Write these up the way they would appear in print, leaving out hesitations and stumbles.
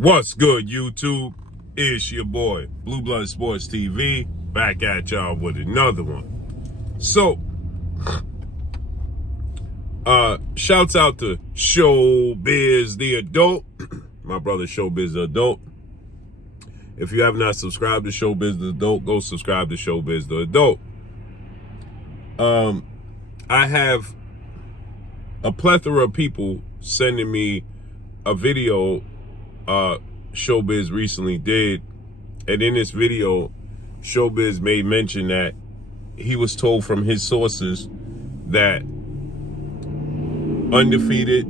What's good, YouTube? It's your boy, Blue Blood Sports TV, back at y'all with another one. So, shouts out to Showbiz the Adult, my brother Showbiz the Adult. If you have not subscribed to Showbiz the Adult, go subscribe to Showbiz the Adult. I have a plethora of people sending me a video Showbiz recently did, and in this video Showbiz made mention that he was told from his sources that undefeated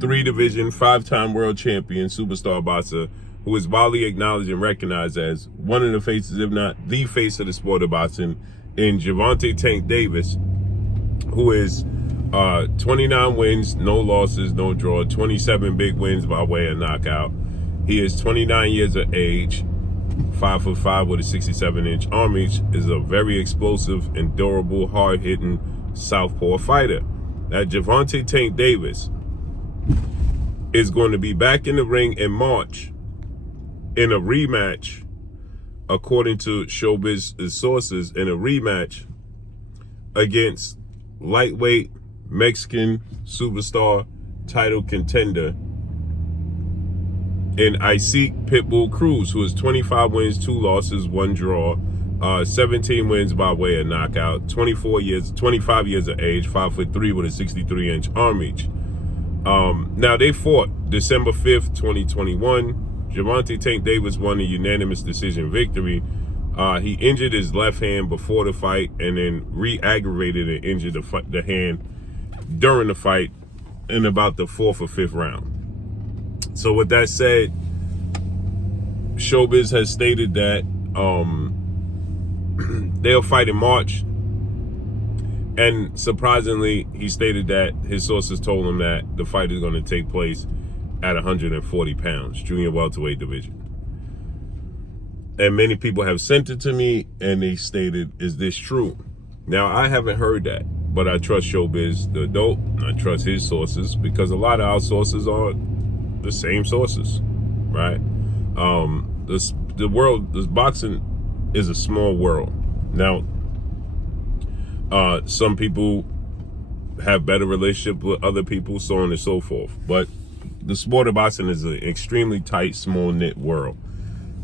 3-division 5-time world champion superstar boxer, who is widely acknowledged and recognized as one of the faces, if not the face of the sport of boxing, in Gervonta Tank Davis, who is 29 wins, no losses, no draw, 27 big wins by way of knockout. He is 29 years of age, 5'5" with a 67-inch arm reach, is a very explosive and durable, hard-hitting southpaw fighter. That Gervonta Tank Davis is going to be back in the ring in March in a rematch, according to Showbiz's sources, in a rematch against lightweight Mexican superstar title contender in Pitbull Cruz, who is 25 wins, 2 losses, 1 draw, 17 wins by way of knockout, 25 years of age, 5'3" with a 63-inch arm reach. Now they fought December 5th, 2021. Gervonta Tank Davis won a unanimous decision victory. He injured his left hand before the fight and then re-aggravated and injured the hand during the fight in about the 4th or 5th round. So with that said, Showbiz has stated that they'll fight in March. And surprisingly, he stated that his sources told him that the fight is going to take place at 140 pounds, junior welterweight division. And many people have sent it to me and they stated, is this true? Now, I haven't heard that, but I trust Showbiz the Adult. I trust his sources because a lot of our sources are the same sources, right? This boxing is a small world. Now, some people have better relationship with other people, so on and so forth. But the sport of boxing is an extremely tight, small-knit world.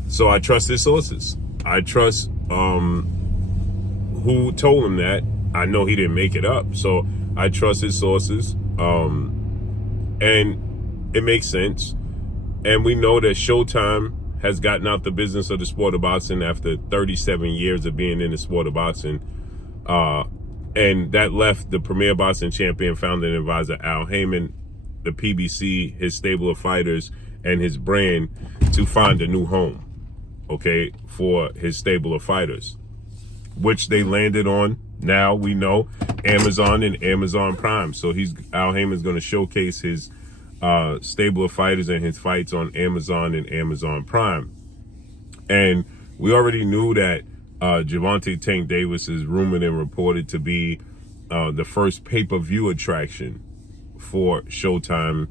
So I trust his sources. I trust who told him that. I know he didn't make it up, so I trust his sources. And it makes sense. And we know that Showtime has gotten out the business of the sport of boxing after 37 years of being in the sport of boxing. And that left the premier boxing champion, founder and advisor Al Heyman, the PBC, his stable of fighters, and his brand to find a new home, okay, for his stable of fighters, which they landed on. Now we know Amazon and Amazon Prime. So Al Heyman's going to showcase his stable of fighters and his fights on Amazon and Amazon Prime. And we already knew that Gervonta Tank Davis is rumored and reported to be the first pay-per-view attraction for Showtime,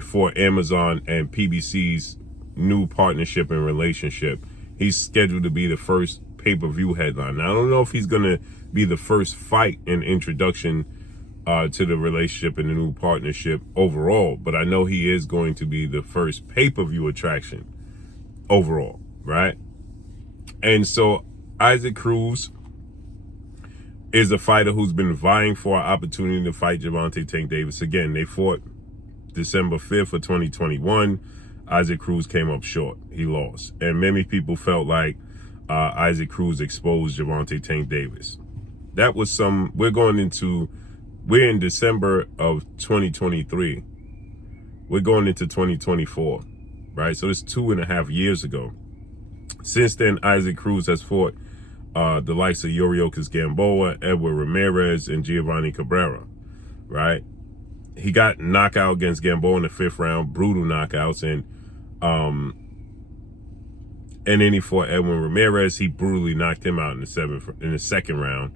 for Amazon and PBC's new partnership and relationship. He's scheduled to be the first pay-per-view headline. Now, I don't know if he's going to be the first fight and introduction to the relationship and the new partnership overall, but I know he is going to be the first pay-per-view attraction overall, right? And so Isaac Cruz is a fighter who's been vying for an opportunity to fight Gervonta Tank Davis again. They fought December 5th of 2021. Isaac Cruz came up short. He lost. And many people felt like Isaac Cruz exposed Gervonta Tank Davis. That was we're in December of 2023. We're going into 2024, right? So it's 2.5 years ago. Since then, Isaac Cruz has fought the likes of Yuriorkis Gamboa, Edward Ramirez, and Giovanni Cabrera, right? He got knockout against Gamboa in the 5th round, brutal knockouts, and then he fought Edwin Ramirez. He brutally knocked him out in the 2nd round.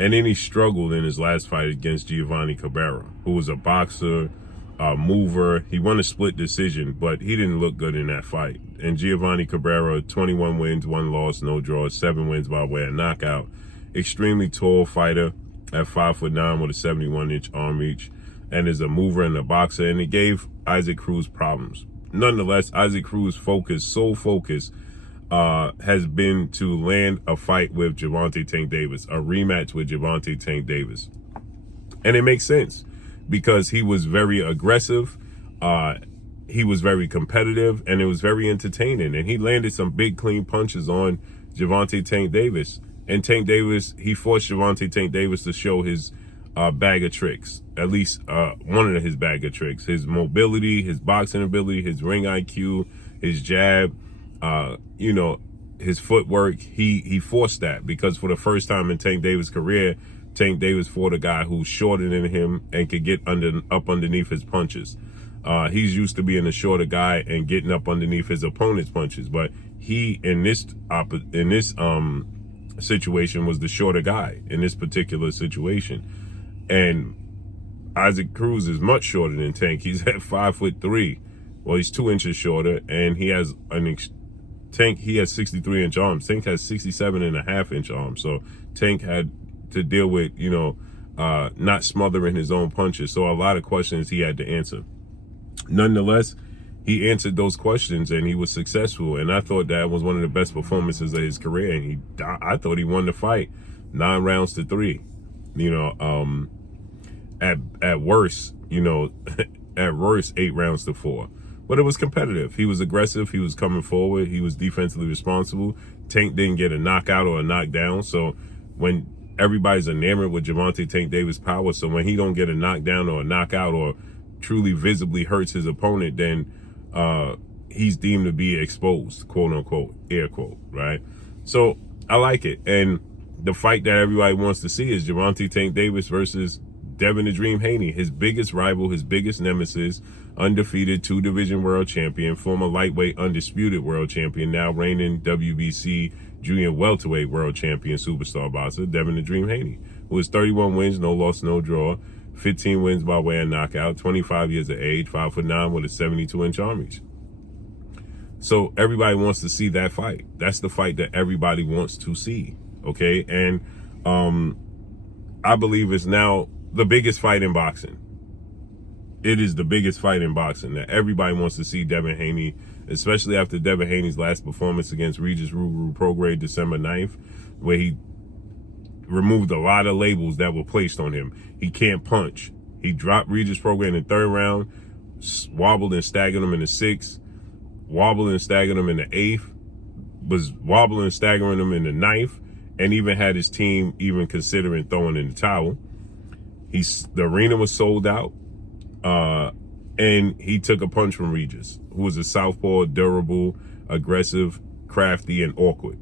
And then he struggled in his last fight against Giovanni Cabrera, who was a boxer, mover. He won a split decision, but he didn't look good in that fight. And Giovanni Cabrera, 21 wins, 1 loss, no draws, 7 wins by way of knockout. Extremely tall fighter at 5'9" with a 71-inch arm reach, and is a mover and a boxer, and it gave Isaac Cruz problems. Nonetheless, Isaac Cruz' sole focus has been to land a fight with Gervonta Tank Davis, a rematch with Gervonta Tank Davis. And it makes sense because he was very aggressive, he was very competitive, and it was very entertaining. And he landed some big, clean punches on Gervonta Tank Davis. And Tank Davis, he forced Gervonta Tank Davis to show his bag of tricks, at least one of his bag of tricks. His mobility, his boxing ability, his ring IQ, his jab, his footwork. He forced that because for the first time in Tank Davis' career, Tank Davis fought a guy who's shorter than him and could get up underneath his punches. He's used to being a shorter guy and getting up underneath his opponent's punches, but he in this situation was the shorter guy in this particular situation. And Isaac Cruz is much shorter than Tank. He's at 5'3". Well, he's 2 inches shorter, and he has Tank. He has 63-inch arms. Tank has 67.5-inch arms. So Tank had to deal with, not smothering his own punches. So a lot of questions he had to answer. Nonetheless, he answered those questions and he was successful. And I thought that was one of the best performances of his career. And I thought he won the fight 9 rounds to 3. At worst, at worst 8 rounds to 4. But it was competitive. He was aggressive. He was coming forward. He was defensively responsible. Tank didn't get a knockout or a knockdown. So when everybody's enamored with Gervonta Tank Davis' power, so when he don't get a knockdown or a knockout or truly visibly hurts his opponent, then he's deemed to be exposed, quote unquote, air quote, right? So I like it. And the fight that everybody wants to see is Gervonta Tank Davis versus Devin the Dream Haney, his biggest rival, his biggest nemesis, undefeated 2-division world champion, former lightweight undisputed world champion, now reigning WBC junior welterweight world champion superstar boxer, Devin the Dream Haney, who has 31 wins, no loss, no draw, 15 wins by way of knockout, 25 years of age, 5'9" with a 72-inch arm reach. So everybody wants to see that fight. That's the fight that everybody wants to see, okay? And I believe it's now the biggest fight in boxing. It is the biggest fight in boxing that everybody wants to see Devin Haney, especially after Devin Haney's last performance against Regis Prograis December 9th, where he removed a lot of labels that were placed on him. He can't punch. He dropped Regis Prograis in the 3rd round, wobbled and staggered him in the 6th, wobbled and staggered him in the 8th, was wobbling and staggering him in the 9th, and even had his team even considering throwing in the towel. The arena was sold out, and he took a punch from Regis, who was a southpaw, durable, aggressive, crafty, and awkward.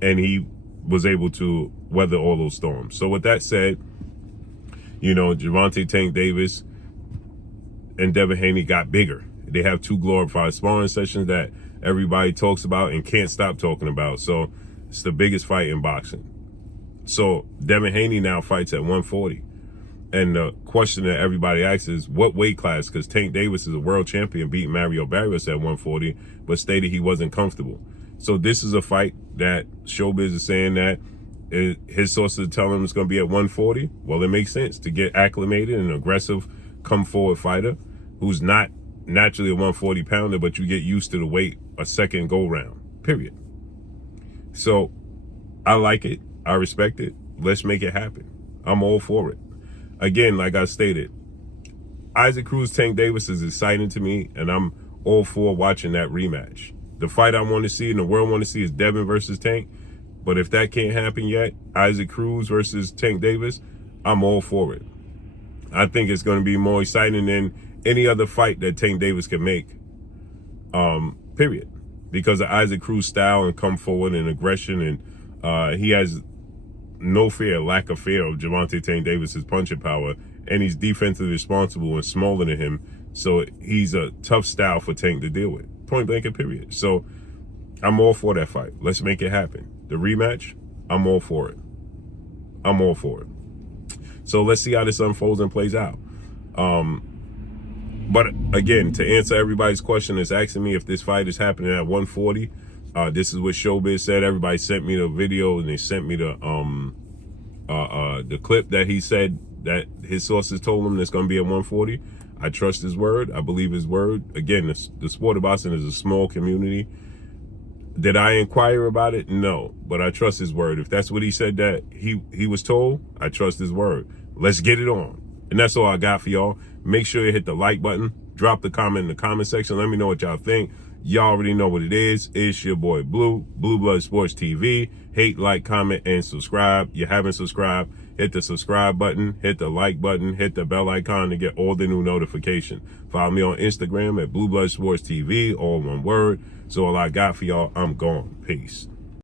And he was able to weather all those storms. So with that said, Gervonta Tank Davis and Devin Haney got bigger. They have 2 glorified sparring sessions that everybody talks about and can't stop talking about. So it's the biggest fight in boxing. So Devin Haney now fights at 140. And the question that everybody asks is, what weight class? Because Tank Davis is a world champion, beat Mario Barrios at 140, but stated he wasn't comfortable. So this is a fight that Showbiz is saying that his sources tell him it's going to be at 140. Well, it makes sense to get acclimated, an aggressive, come-forward fighter who's not naturally a 140-pounder, but you get used to the weight a second go-round, period. So I like it. I respect it. Let's make it happen. I'm all for it. Again, like I stated, Isaac Cruz, Tank Davis is exciting to me, and I'm all for watching that rematch. The fight I want to see and the world want to see is Devin versus Tank. But if that can't happen yet, Isaac Cruz versus Tank Davis, I'm all for it. I think it's going to be more exciting than any other fight that Tank Davis can make, period. Because of Isaac Cruz's style and come forward and aggression, and he has no fear, lack of fear of Gervonta Tank Davis's punching power, and he's defensively responsible and smaller than him. So he's a tough style for Tank to deal with. Point blank and period. So I'm all for that fight. Let's make it happen. The rematch, I'm all for it. I'm all for it. So let's see how this unfolds and plays out. But again, to answer everybody's question that's asking me if this fight is happening at 140, this is what Showbiz said. Everybody sent me the video and they sent me the clip that he said that his sources told him that's going to be at 140. I trust his word. I believe his word. Again, the sport of boxing is a small community. Did I inquire about it? No, but I trust his word. If that's what he said that he was told, I trust his word. Let's get it on. And that's all I got for y'all. Make sure you hit the like button. Drop the comment in the comment section. Let me know what y'all think. Y'all already know what it is. It's your boy Blue Blood Sports TV. Hate, like, comment, and subscribe. You haven't subscribed, hit the subscribe button, hit the like button, hit the bell icon to get all the new notifications. Follow me on Instagram at Blue Blood Sports TV, all one word. So all I got for y'all, I'm gone. Peace.